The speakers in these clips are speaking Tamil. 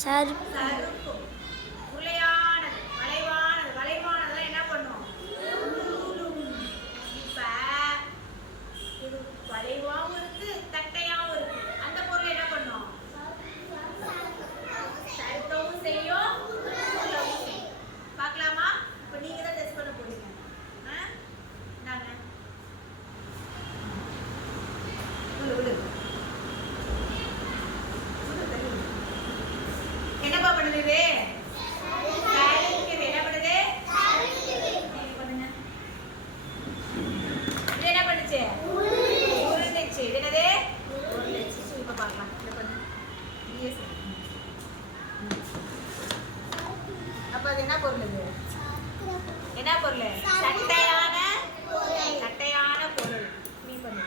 சருப்பு. உருளையானது, வளைவானது. வளைவானதெல்லாம் என்ன பண்ணும்? இப்ப இது வளைவாகவும் இருக்கு, தட்டையாகவும் இருக்கு. அந்த பொருள் என்ன பண்ணும்? சறுக்கவும் செய்யும், உருளவும் செய்யும். பார்க்கலாமா? இப்ப நீங்க தான் டெஸ்ட் பண்ண போறீங்க. நாங்க என்னப்பா பண்ணுது இது? என்ன பண்ணுது? இது என்ன பண்ணுச்சு? உருண்டுச்சு. இது என்னது? உருண்டுச்சு. இப்ப பார்க்கலாம். இத பண்ணு. அப்ப அது என்ன பொருள் இது? என்ன பொருள்? தட்டையான பொருள். நீ பண்ணு.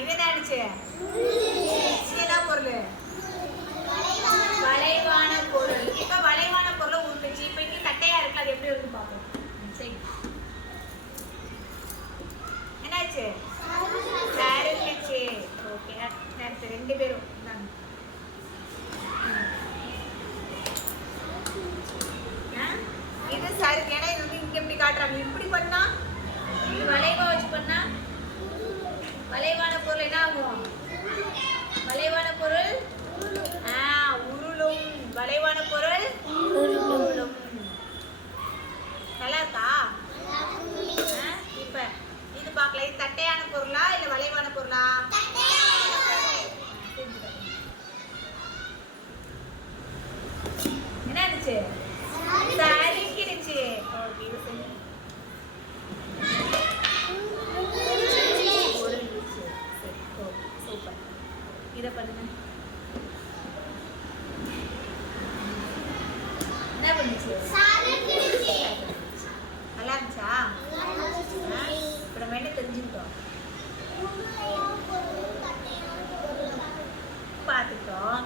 இது என்ன ஆச்சு? என்ன பொருள்? வளைவான பொருள். இப்ப வளைவான பொருள் உருண்டுச்சு. இப்ப இங்க தட்டையா இருக்கு, அது எப்படி இருக்கு பாப்போம். சரி, என்னாச்சு? சறுக்குச்சு. ஓகே, அடுத்து ரெண்டு பேரும் இது சறுக்கு. ஏன்னா இது வந்து இங்க எப்படி காட்டுறாங்க, இப்படி பண்ணா இது வளைவா வச்சு பண்ணா வளைவான பொருள் என்ன ஆகும்? வளைவான பொருள் உருளும். வளைவான பொருள் உருளும். நல்லா இருக்கா? இப்ப இது பார்க்கலாம். இது தட்டையான பொருளா இல்ல வளைவான பொருளா? என்ன ஆச்சு? சறுக்கிடுச்சு. ஓகே, இது சரி. சூப்பர். இத பண்ணுங்க. என்ன பண்ணுச்சு? நல்லா இருந்துச்சா? இப்ப நம்ம என்ன தெரிஞ்சுக்கிட்டோம்? பார்த்துட்டோம்.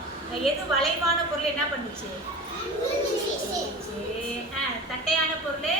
எது வளைவான பொருள் என்ன பண்ணுச்சு? தட்டையான பொருள்